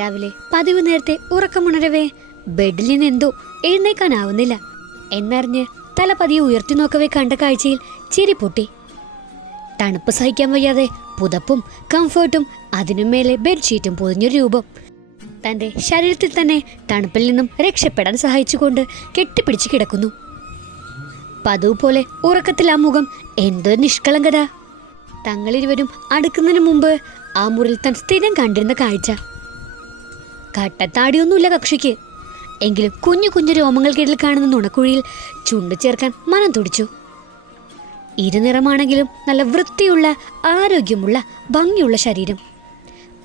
രാവിലെ പതിവ് നേരത്തെ ഉറക്കമുണരവേ. ബെഡിൽ നിന്ന് എന്തോ എഴുന്നേക്കാനാവുന്നില്ല. എന്നറിഞ്ഞ് തല പതിയെ ഉയർത്തി നോക്കവേ കണ്ട കാഴ്ചയിൽ ചിരി പൊട്ടി. തണുപ്പ് സഹിക്കാൻ വയ്യാതെ പുതപ്പും കംഫേർട്ടും അതിനുമേലെ ബെഡ്ഷീറ്റും പൊതിഞ്ഞൊരു രൂപം. തന്റെ ശരീരത്തിൽ തന്നെ തണുപ്പിൽ നിന്നും രക്ഷപ്പെടാൻ സഹായിച്ചുകൊണ്ട് കെട്ടിപ്പിടിച്ച് കിടക്കുന്നു. പതിവ് പോലെ ഉറക്കത്തിൽ ആ മുഖം എന്തൊരു നിഷ്കളങ്കത. തങ്ങളിരുവരും അടുക്കുന്നതിന് മുമ്പ് ആ മുറിൽ താൻ സ്ഥിരം കണ്ടിരുന്ന കാഴ്ച. കട്ടത്താടിയൊന്നുമില്ല കക്ഷിക്ക്. എങ്കിലും കുഞ്ഞു കുഞ്ഞു രോമങ്ങൾക്കിടയിൽ കാണുന്ന നുണക്കുഴിയിൽ ചുണ്ടു ചേർക്കാൻ മനം തുടിച്ചു. ഇരുനിറമാണെങ്കിലും നല്ല വൃത്തിയുള്ള ആരോഗ്യമുള്ള ഭംഗിയുള്ള ശരീരം.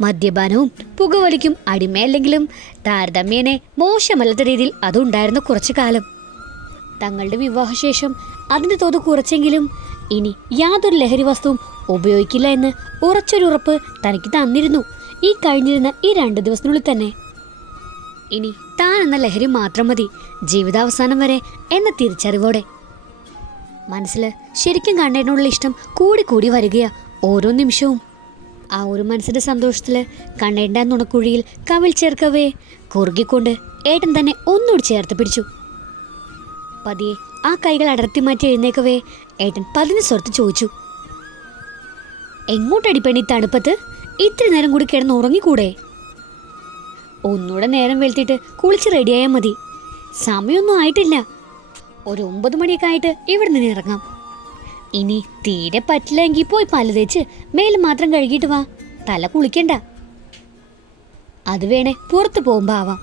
മദ്യപാനവും പുകവലിക്കും അടിമയല്ലെങ്കിലും താരതമ്യേനെ മോശമല്ലാത്ത രീതിയിൽ അതുണ്ടായിരുന്ന കുറച്ചു കാലം. തങ്ങളുടെ വിവാഹശേഷം അതിന്റെ തോത് കുറച്ചെങ്കിലും ഇനി യാതൊരു ലഹരി വസ്തുവും ഉപയോഗിക്കില്ല എന്ന് ഉറച്ചൊരു ഉറപ്പ് തനിക്ക് തന്നിരുന്നു. ഈ കഴിഞ്ഞിരുന്ന ഈ രണ്ട് ദിവസത്തിനുള്ളിൽ തന്നെ. ഇനി താൻ എന്ന ലഹരി മാത്രം മതി. ജീവിതാവസാനം വരെ എന്ന തിരിച്ചറിവോടെ. മനസ്സിൽ ശരിക്കും കണ്ണേടിനുള്ള ഇഷ്ടം കൂടി കൂടി വരികയാ ഓരോ നിമിഷവും. ആ ഒരു മനസ്സിന്റെ സന്തോഷത്തിൽ കണ്ണേണ്ട നുണക്കുഴിയിൽ കവിൽ ചേർക്കവേ കുറുകിക്കൊണ്ട് ഏട്ടൻ തന്നെ ഒന്നുകൂടി ചേർത്ത് പിടിച്ചു. പതിയെ ആ കൈകൾ അടർത്തി മാറ്റി എഴുന്നേക്കവേ ഏട്ടൻ പതിന് സ്വരത്ത് ചോദിച്ചു എങ്ങോട്ടടി പെണ്ണി തണുപ്പത്ത്? ഇത്തിരി നേരം കൂടി കിടന്ന് ഉറങ്ങിക്കൂടെ? ഒന്നുകൂടെ നേരം വെളുത്തിട്ട് കുളിച്ച് റെഡിയായാൽ മതി. സമയമൊന്നും ആയിട്ടില്ല. ഒരു ഒമ്പത് മണിയൊക്കെ ആയിട്ട് ഇവിടെ നിന്ന് ഇറങ്ങാം. ഇനി തീരെ പറ്റില്ലെങ്കിൽ പോയി പല തേച്ച് മേലും മാത്രം കഴുകിയിട്ട് വാ. തല കുളിക്കണ്ട. അത് വേണേ പുറത്ത് പോകുമ്പോൾ ആവാം.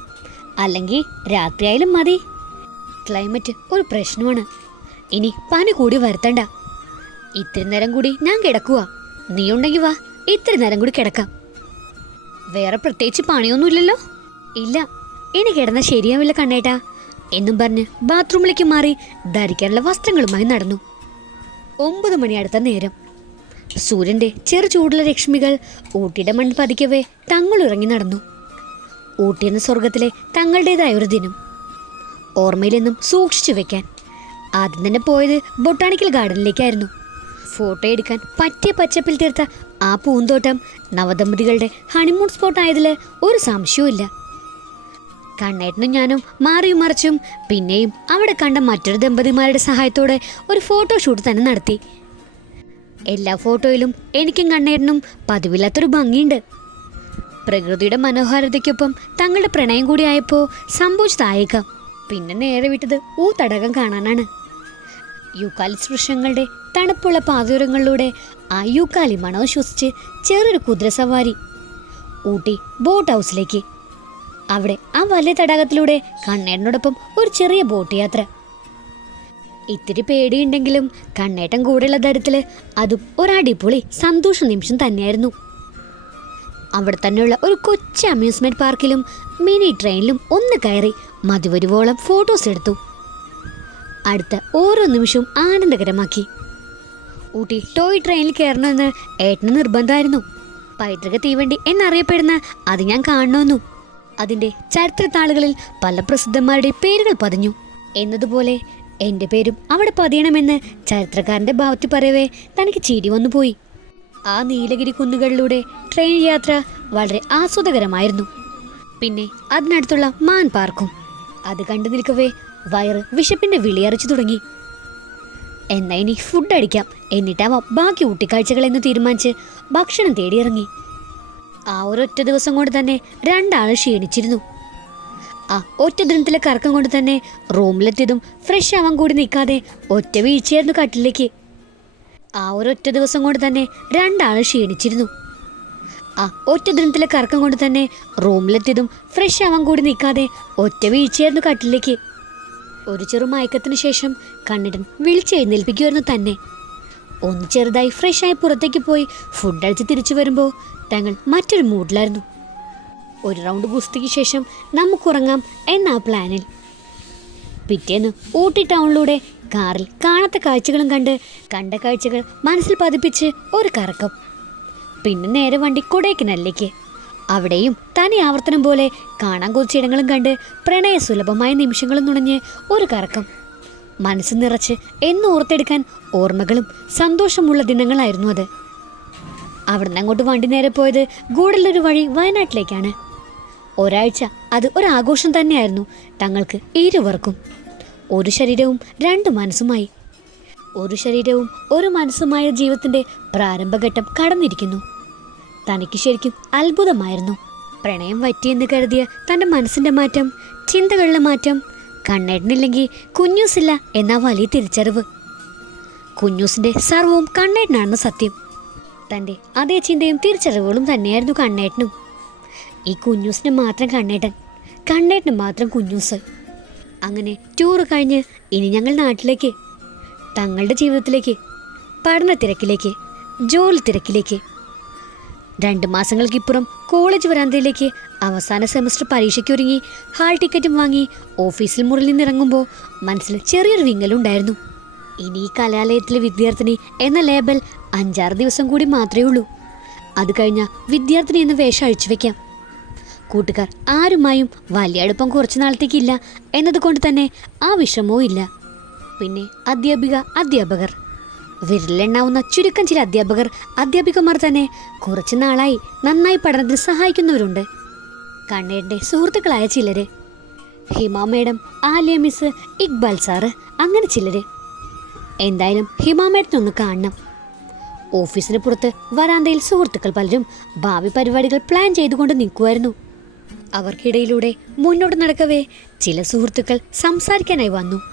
അല്ലെങ്കിൽ രാത്രിയായാലും മതി. ക്ലൈമറ്റ് ഒരു പ്രശ്നമാണ്. ഇനി പനി കൂടി വരുത്തണ്ട. ഇത്തിരി നേരം കൂടി ഞാൻ കിടക്കുക നീ ഉണ്ടെങ്കിൽ വാ. ഇത്തിരി നേരം കൂടി കിടക്കാം. വേറെ പ്രത്യേകിച്ച് പണിയൊന്നുമില്ലല്ലോ? ഇല്ല ഇനി കിടന്ന ശരിയാവില്ല കണ്ണേട്ടാ. എന്നും പറഞ്ഞ് ബാത്റൂമിലേക്ക് മാറി ധരിക്കാനുള്ള വസ്ത്രങ്ങളുമായി നടന്നു. ഒമ്പത് മണി അടുത്ത നേരം. സൂര്യന്റെ ചെറു ചൂടുള്ള രശ്മികൾ ഊട്ടിയുടെ മണ്ണ് പതിക്കവേ തങ്ങളിറങ്ങി നടന്നു. ഊട്ടി എന്ന സ്വർഗത്തിലെ തങ്ങളുടേതായ ഒരു ദിനം. ഓർമ്മയിലെന്നും സൂക്ഷിച്ചു വെക്കാൻ. ആദ്യം തന്നെ പോയത് ബൊട്ടാണിക്കൽ ഗാർഡനിലേക്കായിരുന്നു. ഫോട്ടോ എടുക്കാൻ പറ്റിയ പച്ചപ്പിൽ തീർത്ത ആ പൂന്തോട്ടം നവദമ്പതികളുടെ ഹണിമൂൺ സ്പോട്ട് ആയതിൽ ഒരു സംശയവും കണ്ണേട്ടനും ഞാനും മാറിയും മറിച്ചും പിന്നെയും അവിടെ കണ്ട മറ്റൊരു ദമ്പതിമാരുടെ സഹായത്തോടെ ഒരു ഫോട്ടോ ഷൂട്ട് തന്നെ നടത്തി. എല്ലാ ഫോട്ടോയിലും എനിക്കും കണ്ണേട്ടനും പതിവില്ലാത്തൊരു ഭംഗിയുണ്ട്. പ്രകൃതിയുടെ മനോഹാരിതയ്ക്കൊപ്പം തങ്ങളുടെ പ്രണയം കൂടിയായപ്പോൾ സംഭവിച്ചതായേക്കാം. പിന്നെ നേരെ വിട്ടത് ഊ തടകം കാണാനാണ്. യൂക്കാലിസ് വൃക്ഷങ്ങളുടെ തണുപ്പുള്ള പാതയോരങ്ങളിലൂടെ ആ യൂക്കാലി മണവ് ശ്വസിച്ച് ചെറിയൊരു കുതിരസവാരി ഊട്ടി ബോട്ട് ഹൗസിലേക്ക്. അവിടെ ആ വലിയ തടാകത്തിലൂടെ കണ്ണേട്ടനോടൊപ്പം ഒരു ചെറിയ ബോട്ട് യാത്ര. ഇത്തിരി പേടിയുണ്ടെങ്കിലും കണ്ണേട്ടൻ കൂടെയുള്ള തരത്തിൽ അതും ഒരടിപൊളി സന്തോഷ നിമിഷം തന്നെയായിരുന്നു. അവിടെ തന്നെയുള്ള ഒരു കൊച്ചു അമ്യൂസ്മെന്റ് പാർക്കിലും മിനി ട്രെയിനിലും ഒന്ന് കയറി മതിവരുവോളം ഫോട്ടോസ് എടുത്തു. അടുത്ത ഓരോ നിമിഷവും ആനന്ദകരമാക്കി. ഊട്ടി ടോയ് ട്രെയിനിൽ കയറണമെന്ന് ഏട്ടന് നിർബന്ധമായിരുന്നു. പൈതൃക തീവണ്ടി എന്നറിയപ്പെടുന്ന അത് ഞാൻ കാണണമെന്നു. അതിന്റെ ചരിത്രത്താളുകളിൽ പല പ്രസിദ്ധന്മാരുടെ പേരുകൾ പതിഞ്ഞു. എന്നതുപോലെ എന്റെ പേരും അവിടെ പതിയണമെന്ന് ചരിത്രകാരന്റെ ഭാവത്തിൽ പറയവേ തനിക്ക് ചിരി വന്നു പോയി ആ നീലഗിരി കുന്നുകളിലൂടെ ട്രെയിൻ യാത്ര വളരെ ആസ്വാദകരമായിരുന്നു. പിന്നെ അതിനടുത്തുള്ള മാൻ പാർക്കും. അത് കണ്ടു നിൽക്കവേ വയറ് വിശപ്പിന്റെ വിളിയറിച്ചു തുടങ്ങി. എന്നാ ഇനി ഫുഡ് അടിക്കാം. എന്നിട്ടാവാം ബാക്കി ഊട്ടിക്കാഴ്ചകൾ എന്ന് തീരുമാനിച്ച് ഭക്ഷണം തേടിയിറങ്ങി. ആ ഒരൊറ്റ ദിവസം കൊണ്ട് തന്നെ രണ്ടാൾ ക്ഷീണിച്ചിരുന്നു. ആ ഒറ്റ ദിനത്തിലെ കറക്കം കൊണ്ട് തന്നെ റൂമിലെത്തിയതും ഫ്രഷ് ആവാൻ കൂടി നിൽക്കാതെ ഒറ്റ വീഴ്ചയായിരുന്നു കട്ടിലേക്ക്. ആ ഒരൊറ്റ ദിവസം കൊണ്ട് തന്നെ രണ്ടാൾ ക്ഷീണിച്ചിരുന്നു. ആ ഒറ്റ ദിനത്തിലെ കറക്കം കൊണ്ട് തന്നെ റൂമിലെത്തിയതും ഫ്രഷ് ആവാൻ കൂടി നിൽക്കാതെ ഒറ്റ വീഴ്ചയായിരുന്നു കട്ടിലേക്ക്. ഒരു ചെറു മയക്കത്തിന് ശേഷം കണ്ണിടൻ വിളിച്ചെഴുന്നേൽപ്പിക്കുമായിരുന്നു തന്നെ. ഒന്ന് ചെറുതായി ഫ്രഷായി പുറത്തേക്ക് പോയി ഫുഡ് അടിച്ച് തിരിച്ചു വരുമ്പോൾ തങ്ങൾ മറ്റൊരു മൂഡിലായിരുന്നു. ഒരു റൗണ്ട് ഗുസ്തിക്ക് ശേഷം നമുക്ക് ഉറങ്ങാം എന്നാ പ്ലാനിൽ പിറ്റേന്ന് ഊട്ടി ടൗണിലൂടെ കാറിൽ കാണാത്ത കാഴ്ചകളും കണ്ട് കണ്ട കാഴ്ചകൾ മനസ്സിൽ പതിപ്പിച്ച് ഒരു കറക്കം. പിന്നെ നേരെ വണ്ടി കൊടൈക്കനാലിലേക്ക്. അവിടെയും തനി ആവർത്തനം പോലെ കാണാൻ കൊച്ചിടങ്ങളും കണ്ട് പ്രണയ സുലഭമായ നിമിഷങ്ങളും നുണഞ്ഞ് ഒരു കറക്കം. മനസ്സ് നിറച്ച് എന്ന് ഓർത്തെടുക്കാൻ ഓർമ്മകളും സന്തോഷമുള്ള ദിനങ്ങളായിരുന്നു അത്. അവിടുന്ന് അങ്ങോട്ട് വണ്ടി നേരെ പോയത് ഗൂഡല്ലൊരു വഴി വയനാട്ടിലേക്കാണ്. ഒരാഴ്ച അത് ഒരാഘോഷം തന്നെയായിരുന്നു തങ്ങൾക്ക് ഇരുവർക്കും. ഒരു ശരീരവും രണ്ട് മനസ്സുമായി. ഒരു ശരീരവും ഒരു മനസ്സുമായ ജീവിതത്തിന്റെ പ്രാരംഭഘട്ടം കടന്നിരിക്കുന്നു. തനിക്ക് ശരിക്കും അത്ഭുതമായിരുന്നു. പ്രണയം വറ്റിയെന്ന് കരുതിയ തന്റെ മനസ്സിന്റെ മാറ്റം ചിന്തകളിലെ മാറ്റം കണ്ണേട്ടനില്ലെങ്കിൽ കുഞ്ഞൂസില്ല എന്ന വലിയ തിരിച്ചറിവ്. കുഞ്ഞൂസിന്റെ സർവവും കണ്ണേട്ടനാണെന്ന് സത്യം. തന്റെ അതേ ചിന്തയും തിരിച്ചറിവുകളും തന്നെയായിരുന്നു കണ്ണേട്ടനും. ഈ കുഞ്ഞൂസിന് മാത്രം കണ്ണേട്ടൻ കണ്ണേട്ടന് മാത്രം കുഞ്ഞൂസ്. അങ്ങനെ ടൂറ് കഴിഞ്ഞ് ഇനി ഞങ്ങൾ നാട്ടിലേക്ക് തങ്ങളുടെ ജീവിതത്തിലേക്ക് പഠന തിരക്കിലേക്ക് ജോലി തിരക്കിലേക്ക് രണ്ട് മാസങ്ങൾക്കിപ്പുറം കോളേജ് വരാന്തയിലേക്ക് അവസാന സെമസ്റ്റർ പരീക്ഷയ്ക്ക് ഒരുങ്ങി ഹാൾ ടിക്കറ്റും വാങ്ങി ഓഫീസിൽ മുറിൽ നിന്നിറങ്ങുമ്പോൾ മനസ്സിൽ ചെറിയൊരു വിങ്ങലുണ്ടായിരുന്നു. ഇനി ഈ കലാലയത്തിലെ വിദ്യാർത്ഥിനി എന്ന ലേബൽ അഞ്ചാറ് ദിവസം കൂടി മാത്രമേ ഉള്ളൂ. അത് കഴിഞ്ഞാൽ വിദ്യാർത്ഥിനി എന്ന വേഷം അഴിച്ചു വെക്കാം. കൂട്ടുകാർ ആരുമായും വലിയ അടുപ്പം കുറച്ചു നാളത്തേക്കില്ല എന്നതുകൊണ്ട് തന്നെ ആ വിഷമവും ഇല്ല. പിന്നെ അധ്യാപിക അധ്യാപകർ. വിരലെണ്ണാവുന്ന ചുരുക്കം ചില അധ്യാപകർ അധ്യാപികമാർ തന്നെ കുറച്ചു നാളായി നന്നായി പഠനത്തിന് സഹായിക്കുന്നവരുണ്ട്. കണ്ണേടിന്റെ സുഹൃത്തുക്കളായ ചിലര് Hima madam Aliya miss Iqbal sir അങ്ങനെ ചിലര്. എന്തായാലും ഹിമ മേഡത്തിനൊന്ന് കാണണം. ഓഫീസിന് പുറത്ത് വരാന്തയിൽ സുഹൃത്തുക്കൾ പലരും ഭാവി പരിപാടികൾ പ്ലാൻ ചെയ്തുകൊണ്ട് നിൽക്കുമായിരുന്നു അവർക്കിടയിലൂടെ മുന്നോട്ട് നടക്കവേ ചില സുഹൃത്തുക്കൾ സംസാരിക്കാനായി വന്നു.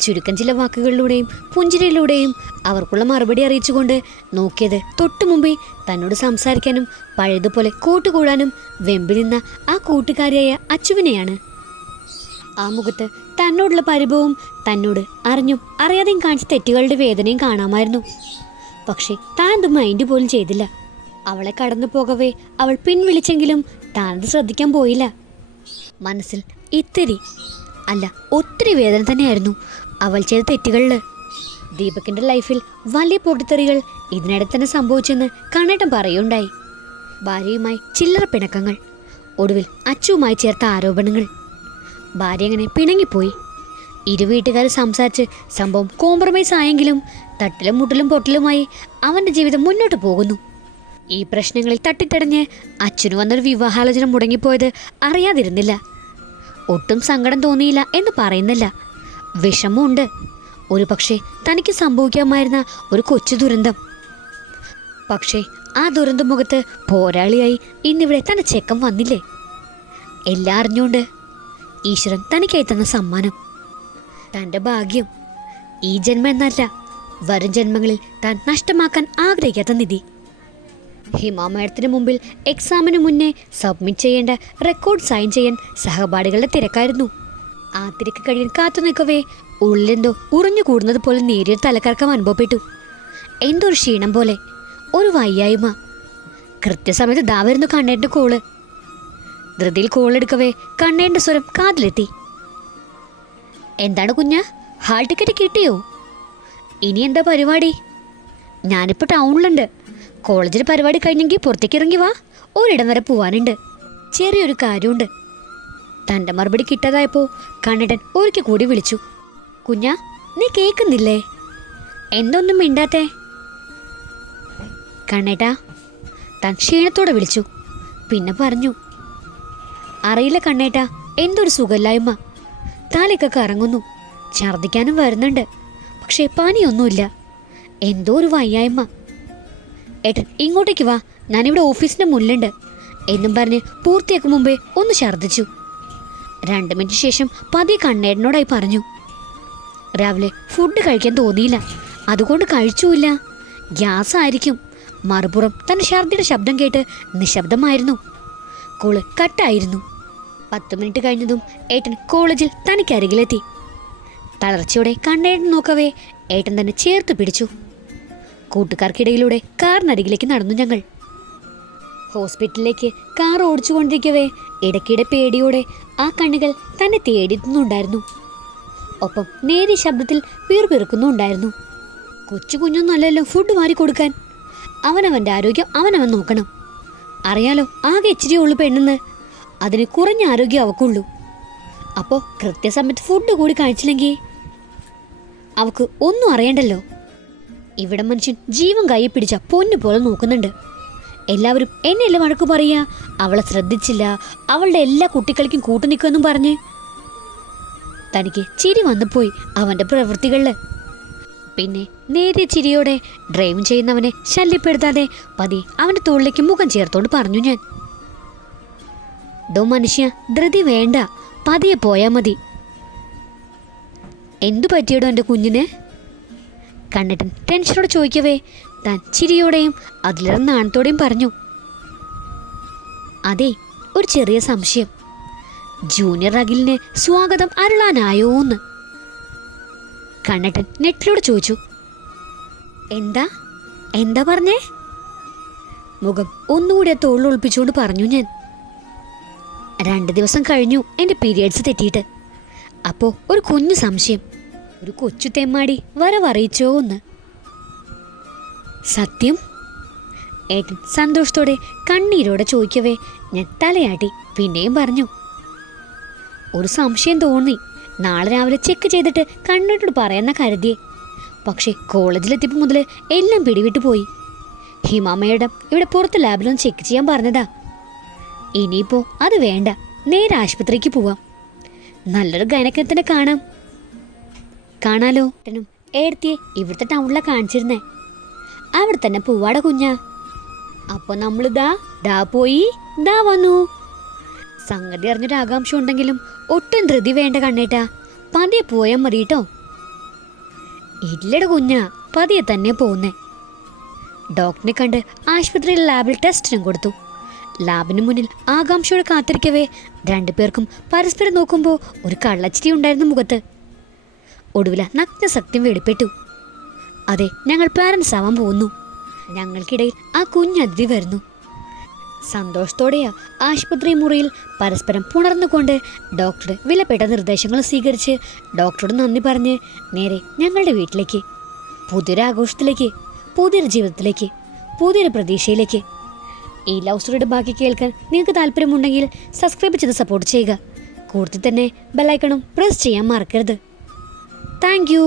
ചുരുക്കം ചില വാക്കുകളിലൂടെയും പുഞ്ചിരിയിലൂടെയും അവർക്കുള്ള മറുപടി അറിയിച്ചുകൊണ്ട് നോക്കിയത് തൊട്ടു മുമ്പേ തന്നോട് സംസാരിക്കാനും പഴയതുപോലെ കൂട്ടുകൂടാനും വെമ്പിൽ നിന്ന ആ കൂട്ടുകാരിയായ അച്ചുവിനെയാണ്. ആ മുഖത്ത് തന്നോടുള്ള പരിഭവവും തന്നോട് അറിഞ്ഞും അറിയാതെയും കാണിച്ച തെറ്റുകളുടെ വേദനയും കാണാമായിരുന്നു. പക്ഷേ താൻ അത് മൈൻഡ് പോലും ചെയ്തില്ല. അവളെ കടന്നു പോകവേ അവൾ പിൻവിളിച്ചെങ്കിലും താനത് ശ്രദ്ധിക്കാൻ പോയില്ല. മനസ്സിൽ ഇത്തിരി അല്ല ഒത്തിരി വേദന തന്നെയായിരുന്നു. അവൾ ചെയ്ത തെറ്റുകളിൽ ദീപകിന്റെ ലൈഫിൽ വലിയ പൊട്ടിത്തെറികൾ ഇതിനിടെ തന്നെ സംഭവിച്ചെന്ന് കണ്ണേട്ടൻ പറയുണ്ടായി ഭാര്യയുമായി ചില്ലറ പിണക്കങ്ങൾ ഒടുവിൽ അച്ചുവുമായി ചേർത്ത ആരോപണങ്ങൾ. ഭാര്യ അങ്ങനെ പിണങ്ങിപ്പോയി. ഇരു സംസാരിച്ച് സംഭവം കോംപ്രമൈസ് ആയെങ്കിലും തട്ടിലും മുട്ടിലും പൊട്ടിലുമായി അവന്റെ ജീവിതം മുന്നോട്ട് പോകുന്നു. ഈ പ്രശ്നങ്ങളിൽ തട്ടിത്തടഞ്ഞ് അച്ഛന് വന്നൊരു വിവാഹാലോചന മുടങ്ങിപ്പോയത് അറിയാതിരുന്നില്ല. ഒട്ടും സങ്കടം തോന്നിയില്ല എന്ന് പറയുന്നില്ല. വിഷമമുണ്ട്. ഒരു പക്ഷേ തനിക്ക് സംഭവിക്കാമായിരുന്ന ഒരു കൊച്ചു ദുരന്തം. പക്ഷേ ആ ദുരന്ത മുഖത്ത് പോരാളിയായി ഇന്നിവിടെ തന്റെ ചെക്കം വന്നില്ലേ? എല്ലാം അറിഞ്ഞുകൊണ്ട് ഈശ്വരൻ തനിക്കായി തന്ന സമ്മാനം. തന്റെ ഭാഗ്യം. ഈ ജന്മം എന്നല്ല വരും ജന്മങ്ങളിൽ താൻ നഷ്ടമാക്കാൻ ആഗ്രഹിക്കാത്ത നിധി. ഹിമ മുമ്പിൽ എക്സാമിന് മുന്നേ സബ്മിറ്റ് ചെയ്യേണ്ട റെക്കോർഡ് സൈൻ ചെയ്യാൻ സഹപാഠികളുടെ തിരക്കായിരുന്നു. ആ തിരക്ക് കഴിയാൻ കാത്തു നിൽക്കവേ ഉള്ളിലെന്തോ ഉറഞ്ഞു കൂടുന്നത് പോലെ നേരിയൊരു തലക്കറക്കം അനുഭവപ്പെട്ടു. എന്തോ ഒരു ക്ഷീണം പോലെ ഒരു വയ്യായ്മ. കൃത്യസമയത്ത് ദാ വരുന്നു കണ്ണേന്റെ കോൾ. ധൃതിയിൽ കോളെടുക്കവേ കണ്ണേന്റെ സ്വരം കാതിലെത്തി. എന്താണ് കുഞ്ഞ ഹാൾ ടിക്കറ്റ് കിട്ടിയോ? ഇനി എന്താ പരിപാടി? ഞാനിപ്പോൾ ടൗണിലുണ്ട്. കോളേജിൽ പരിപാടി കഴിഞ്ഞെങ്കിൽ പുറത്തേക്ക് ഇറങ്ങി വാ. ഒരിടം വരെ പോവാനുണ്ട്. ചെറിയൊരു കാര്യമുണ്ട്. തന്റെ മറുപടി കിട്ടാതായപ്പോൾ കണ്ണടൻ ഒരിക്കൽ കൂടി വിളിച്ചു. കുഞ്ഞ നീ കേൾക്കുന്നില്ലേ? എന്തൊന്നും മിണ്ടാത്തേ? കണ്ണേട്ടാ താൻ ക്ഷീണത്തോടെ വിളിച്ചു. പിന്നെ പറഞ്ഞു അറിയില്ല കണ്ണേട്ടാ എന്തൊരു സുഖമില്ലായ്മ. താലൊക്കെ കറങ്ങുന്നു. ഛർദിക്കാനും വരുന്നുണ്ട്. പക്ഷേ പനിയൊന്നുമില്ല. എന്തോ ഒരു വയ്യായ്മ. ഏട്ടൻ ഇങ്ങോട്ടേക്ക് വാ. ഞാനിവിടെ ഓഫീസിന്റെ മുന്നിലുണ്ട് എന്നും പറഞ്ഞ് പൂർത്തിയാക്കും മുമ്പേ ഒന്ന് ഛർദ്ദിച്ചു. രണ്ട് മിനിറ്റ് ശേഷം പതിയെ കണ്ണേട്ടനോടായി പറഞ്ഞു. രാവിലെ ഫുഡ് കഴിക്കാൻ തോന്നിയില്ല. അതുകൊണ്ട് കഴിച്ചുമില്ല. ഗ്യാസ് ആയിരിക്കും മറുപുറം തന്റെ ഛർദിയുടെ ശബ്ദം കേട്ട് നിശബ്ദമായിരുന്നു. കോൾ കട്ടായിരുന്നു. പത്ത് മിനിറ്റ് കഴിഞ്ഞതും ഏട്ടൻ കോളേജിൽ തനിക്കരികിലെത്തി തളർച്ചയോടെ കണ്ണേട്ടൻ നോക്കവേ ഏട്ടൻ തന്നെ ചേർത്ത് പിടിച്ചു. കൂട്ടുകാർക്കിടയിലൂടെ കാറിനരികിലേക്ക് നടന്നു ഞങ്ങൾ. ഹോസ്പിറ്റലിലേക്ക് കാർ ഓടിച്ചുകൊണ്ടിരിക്കവേ ഇടയ്ക്കിടെ പേടിയോടെ ആ കണ്ണുകൾ തന്നെ തേടിയെത്തുന്നുണ്ടായിരുന്നു ഒപ്പം നേരിയ ശബ്ദത്തിൽ വീർപിറുക്കുന്നുണ്ടായിരുന്നു കൊച്ചു കുഞ്ഞൊന്നല്ലല്ലോ ഫുഡ് മാറി കൊടുക്കാൻ. അവനവന്റെ ആരോഗ്യം അവനവൻ നോക്കണം. അറിയാലോ ആകെ ഇച്ചിരി ഉള്ളു പെണ്ണെന്ന്. അതിന് കുറഞ്ഞ ആരോഗ്യം അവക്കുള്ളൂ. അപ്പോൾ കൃത്യസമയത്ത് ഫുഡ് കൂടി കഴിച്ചില്ലെങ്കിൽ അവക്ക് ഒന്നും അറിയണ്ടല്ലോ. ഇവിടെ മനുഷ്യൻ ജീവൻ കൈ പിടിച്ച പൊന്നു പോലെ നോക്കുന്നുണ്ട്. എല്ലാവരും എന്നെയല്ലേ വഴക്കു പറയുക? അവളെ ശ്രദ്ധിച്ചില്ല. അവളുടെ എല്ലാ കുട്ടികൾക്കും കൂട്ടു നിൽക്കുമെന്നും പറഞ്ഞ്. തനിക്ക് ചിരി വന്നുപോയി അവന്റെ പ്രവൃത്തികളിൽ. പിന്നെ നേരിയ ചിരിയോടെ ഡ്രൈവ് ചെയ്യുന്നവനെ ശല്യപ്പെടുത്താതെ പതി അവന്റെ തോളിലേക്ക് മുഖം ചേർത്തോണ്ട് പറഞ്ഞു ഞാൻ. ഡോ മനുഷ്യ ധൃതി വേണ്ട. പതിയെ പോയാ മതി. എന്തു പറ്റിയടോ എന്റെ കുഞ്ഞിന്? കണ്ണട്ടൻ ടെൻഷനോട് ചോദിക്കവേ. താൻ ചിരിയോടെയും അതിലേറെ നാണത്തോടെയും പറഞ്ഞു. അതെ ഒരു ചെറിയ സംശയം. ജൂനിയർ അഖിലിന് സ്വാഗതം അരുളാനായോന്ന്. കണ്ണട്ടൻ നെറ്റിലോട് ചോദിച്ചു. എന്താ? എന്താ പറഞ്ഞേ? മുഖം ഒന്നുകൂടി ഒളിപ്പിച്ചുകൊണ്ട് പറഞ്ഞു ഞാൻ. രണ്ട് ദിവസം കഴിഞ്ഞു എന്റെ പീരിയഡ്സ് തെറ്റിയിട്ട്. അപ്പോൾ ഒരു കുഞ്ഞു സംശയം. ഒരു കൊച്ചു തെമ്മാടി വരവറിയിച്ചോ എന്ന് സത്യം? ഏട്ടൻ സന്തോഷത്തോടെ കണ്ണീരോടെ ചോദിക്കവേ ഞാൻ തലയാട്ടി പിന്നെയും പറഞ്ഞു. ഒരു സംശയം തോന്നി. നാളെ രാവിലെ ചെക്ക് ചെയ്തിട്ട് കണ്ണിട്ടോട് പറയുന്ന കരുതിയേ. പക്ഷേ കോളേജിലെത്തിയപ്പോൾ മുതൽ എല്ലാം പിടിവിട്ട് പോയി. ഹിമ മേഡം ഇവിടെ പുറത്ത് ലാബിലൊന്ന് ചെക്ക് ചെയ്യാൻ പറഞ്ഞതാ. ഇനിയിപ്പോൾ അത് വേണ്ട. നേരെ ആശുപത്രിക്ക് പോവാം. നല്ലൊരു ഗൈനക്കത്തിനെ കാണാം. കാണാലോ. ഏടത്തിയെ ഇവിടുത്തെ ടൗണിലാ കാണിച്ചിരുന്നേ. അവിടെ തന്നെ പൂവാട കുഞ്ഞാ. അപ്പൊ നമ്മൾ ദാ ദാ പോയി ദാ വന്നു. സംഗതി അറിഞ്ഞൊരു ആകാംക്ഷ ഉണ്ടെങ്കിലും ഒട്ടും ധൃതി വേണ്ട കണ്ണേട്ടാ. പതിയെ പോയാൽ മതി കേട്ടോ ഇല്ലട കുഞ്ഞാ പതിയെ തന്നെ പോന്നേ. ഡോക്ടറിനെ കണ്ട് ആശുപത്രിയിൽ ലാബിൽ ടെസ്റ്റിനും കൊടുത്തു. ലാബിന് മുന്നിൽ ആകാംക്ഷയോടെ കാത്തിരിക്കവേ രണ്ടുപേർക്കും പരസ്പരം നോക്കുമ്പോൾ ഒരു കള്ളച്ചിരി ഉണ്ടായിരുന്നു മുഖത്ത്. ഒടുവില നഗ്ന സത്യം വെളിപ്പെട്ടു. അതെ ഞങ്ങൾ പാരൻസ് ആവാൻ പോകുന്നു. ഞങ്ങൾക്കിടയിൽ ആ കുഞ്ഞതിഥി വരുന്നു. സന്തോഷത്തോടെയാ ആശുപത്രി മുറിയിൽ പരസ്പരം പുണർന്നുകൊണ്ട് ഡോക്ടർ വിലപ്പെട്ട നിർദ്ദേശങ്ങൾ സ്വീകരിച്ച് ഡോക്ടറോട് നന്ദി പറഞ്ഞ് നേരെ ഞങ്ങളുടെ വീട്ടിലേക്ക് പുതിയൊരു ആഘോഷത്തിലേക്ക് പുതിയൊരു ജീവിതത്തിലേക്ക് പുതിയൊരു പ്രതീക്ഷയിലേക്ക്. ഈ ലവ് സ്റ്റോറിയുടെ ബാക്കി കേൾക്കാൻ നിങ്ങൾക്ക് താല്പര്യമുണ്ടെങ്കിൽ സബ്സ്ക്രൈബ് ചെയ്ത് സപ്പോർട്ട് ചെയ്യുക. കൂടുതൽ തന്നെ ബെല്ലൈക്കണും പ്രസ് ചെയ്യാൻ മറക്കരുത്. Thank you